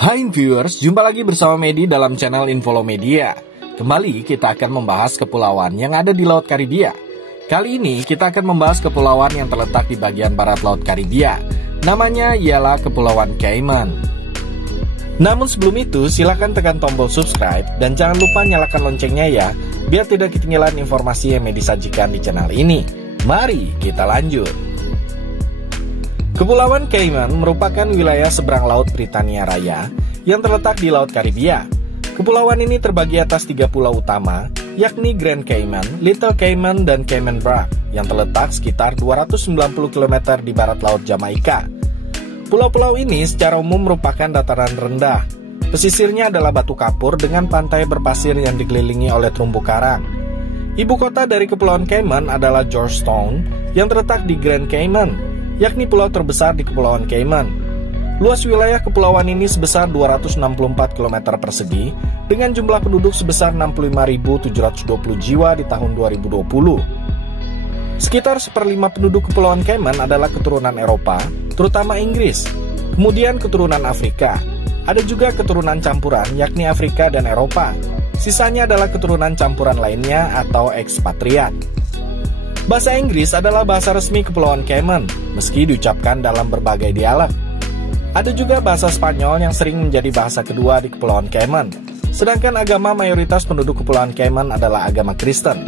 Hai viewers, jumpa lagi bersama Medi dalam channel Infolomedia. Kembali kita akan membahas kepulauan yang ada di Laut Karibia. Kali ini kita akan membahas kepulauan yang terletak di bagian barat Laut Karibia. Namanya ialah Kepulauan Cayman. Namun sebelum itu, silakan tekan tombol subscribe dan jangan lupa nyalakan loncengnya ya, biar tidak ketinggalan informasi yang Medi sajikan di channel ini. Mari kita lanjut. Kepulauan Cayman merupakan wilayah seberang Laut Britania Raya yang terletak di Laut Karibia. Kepulauan ini terbagi atas 3 pulau utama, yakni Grand Cayman, Little Cayman, dan Cayman Brac, yang terletak sekitar 290 km di barat Laut Jamaika. Pulau-pulau ini secara umum merupakan dataran rendah. Pesisirnya adalah batu kapur dengan pantai berpasir yang dikelilingi oleh terumbu karang. Ibu kota dari Kepulauan Cayman adalah Georgetown, yang terletak di Grand Cayman, yakni pulau terbesar di Kepulauan Cayman. Luas wilayah kepulauan ini sebesar 264 km persegi dengan jumlah penduduk sebesar 65.720 jiwa di tahun 2020. Sekitar 1/5 penduduk Kepulauan Cayman adalah keturunan Eropa, terutama Inggris, kemudian keturunan Afrika. Ada juga keturunan campuran yakni Afrika dan Eropa. Sisanya adalah keturunan campuran lainnya atau ekspatriat. Bahasa Inggris adalah bahasa resmi Kepulauan Cayman, meski diucapkan dalam berbagai dialek. Ada juga bahasa Spanyol yang sering menjadi bahasa kedua di Kepulauan Cayman, sedangkan agama mayoritas penduduk Kepulauan Cayman adalah agama Kristen.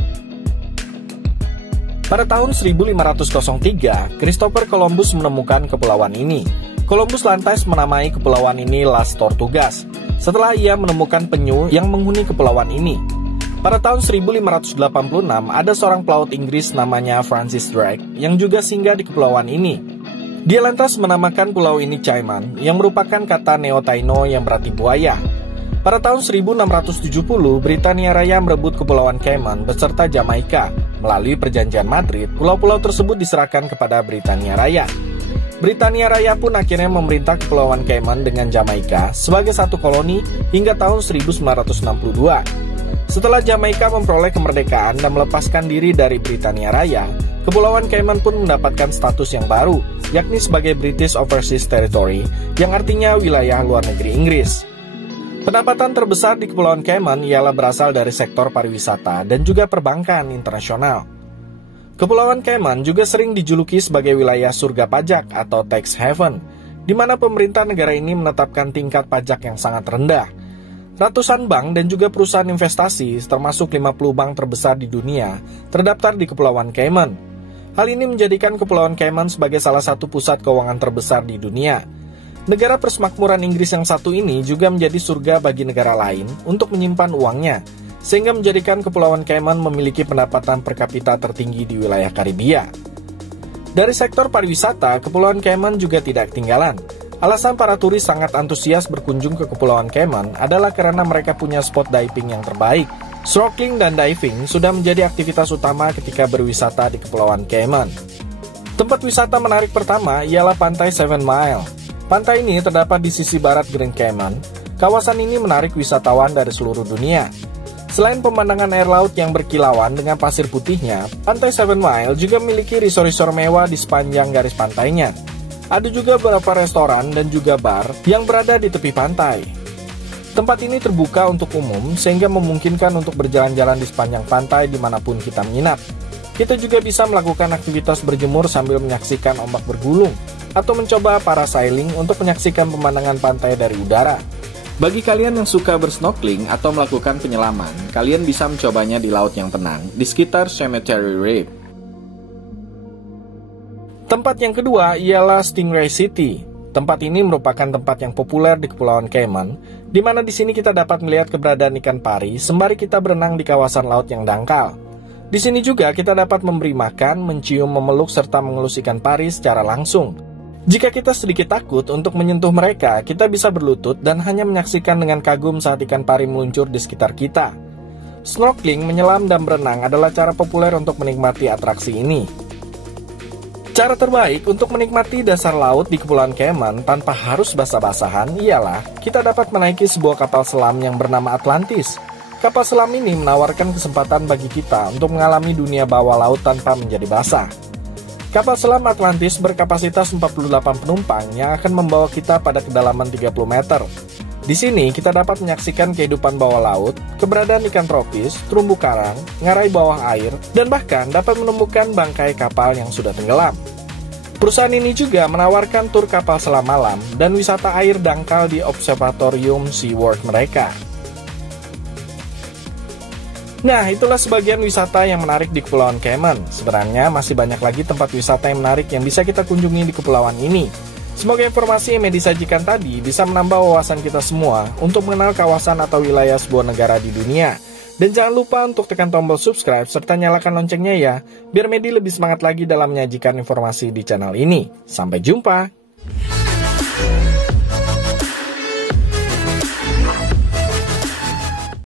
Pada tahun 1503, Christopher Columbus menemukan kepulauan ini. Columbus lantas menamai kepulauan ini Las Tortugas, setelah ia menemukan penyu yang menghuni kepulauan ini. Pada tahun 1586, ada seorang pelaut Inggris namanya Francis Drake yang juga singgah di kepulauan ini. Dia lantas menamakan pulau ini Cayman, yang merupakan kata Neo-Taino yang berarti buaya. Pada tahun 1670, Britania Raya merebut Kepulauan Cayman beserta Jamaika. Melalui perjanjian Madrid, pulau-pulau tersebut diserahkan kepada Britania Raya. Britania Raya pun akhirnya memerintah Kepulauan Cayman dengan Jamaika sebagai satu koloni hingga tahun 1962. Setelah Jamaika memperoleh kemerdekaan dan melepaskan diri dari Britania Raya, Kepulauan Cayman pun mendapatkan status yang baru, yakni sebagai British Overseas Territory, yang artinya wilayah luar negeri Inggris. Pendapatan terbesar di Kepulauan Cayman ialah berasal dari sektor pariwisata dan juga perbankan internasional. Kepulauan Cayman juga sering dijuluki sebagai wilayah surga pajak atau tax haven, di mana pemerintah negara ini menetapkan tingkat pajak yang sangat rendah. Ratusan bank dan juga perusahaan investasi, termasuk 50 bank terbesar di dunia, terdaftar di Kepulauan Cayman. Hal ini menjadikan Kepulauan Cayman sebagai salah satu pusat keuangan terbesar di dunia. Negara persemakmuran Inggris yang satu ini juga menjadi surga bagi negara lain untuk menyimpan uangnya, sehingga menjadikan Kepulauan Cayman memiliki pendapatan per kapita tertinggi di wilayah Karibia. Dari sektor pariwisata, Kepulauan Cayman juga tidak ketinggalan. Alasan para turis sangat antusias berkunjung ke Kepulauan Cayman adalah karena mereka punya spot diving yang terbaik. Snorkeling dan diving sudah menjadi aktivitas utama ketika berwisata di Kepulauan Cayman. Tempat wisata menarik pertama ialah Pantai 7 Mile. Pantai ini terdapat di sisi barat Grand Cayman. Kawasan ini menarik wisatawan dari seluruh dunia. Selain pemandangan air laut yang berkilauan dengan pasir putihnya, Pantai 7 Mile juga memiliki resort-resort mewah di sepanjang garis pantainya. Ada juga beberapa restoran dan juga bar yang berada di tepi pantai. Tempat ini terbuka untuk umum sehingga memungkinkan untuk berjalan-jalan di sepanjang pantai dimanapun kita menginap. Kita juga bisa melakukan aktivitas berjemur sambil menyaksikan ombak bergulung atau mencoba parasailing untuk menyaksikan pemandangan pantai dari udara. Bagi kalian yang suka bersnorkeling atau melakukan penyelaman, kalian bisa mencobanya di laut yang tenang di sekitar Cemetery Reef. Tempat yang kedua ialah Stingray City. Tempat ini merupakan tempat yang populer di Kepulauan Cayman, di mana di sini kita dapat melihat keberadaan ikan pari sembari kita berenang di kawasan laut yang dangkal. Di sini juga kita dapat memberi makan, mencium, memeluk, serta mengelus ikan pari secara langsung. Jika kita sedikit takut untuk menyentuh mereka, kita bisa berlutut dan hanya menyaksikan dengan kagum saat ikan pari meluncur di sekitar kita. Snorkeling, menyelam, dan berenang adalah cara populer untuk menikmati atraksi ini. Cara terbaik untuk menikmati dasar laut di Kepulauan Cayman tanpa harus basah-basahan ialah kita dapat menaiki sebuah kapal selam yang bernama Atlantis. Kapal selam ini menawarkan kesempatan bagi kita untuk mengalami dunia bawah laut tanpa menjadi basah. Kapal selam Atlantis berkapasitas 48 penumpang yang akan membawa kita pada kedalaman 30 meter. Di sini kita dapat menyaksikan kehidupan bawah laut, keberadaan ikan tropis, terumbu karang, ngarai bawah air, dan bahkan dapat menemukan bangkai kapal yang sudah tenggelam. Perusahaan ini juga menawarkan tur kapal selam malam dan wisata air dangkal di Observatorium SeaWorld mereka. Nah, itulah sebagian wisata yang menarik di Kepulauan Cayman. Sebenarnya masih banyak lagi tempat wisata yang menarik yang bisa kita kunjungi di kepulauan ini. Semoga informasi yang disajikan tadi bisa menambah wawasan kita semua untuk mengenal kawasan atau wilayah sebuah negara di dunia. Dan jangan lupa untuk tekan tombol subscribe serta nyalakan loncengnya ya, biar Medi lebih semangat lagi dalam menyajikan informasi di channel ini. Sampai jumpa!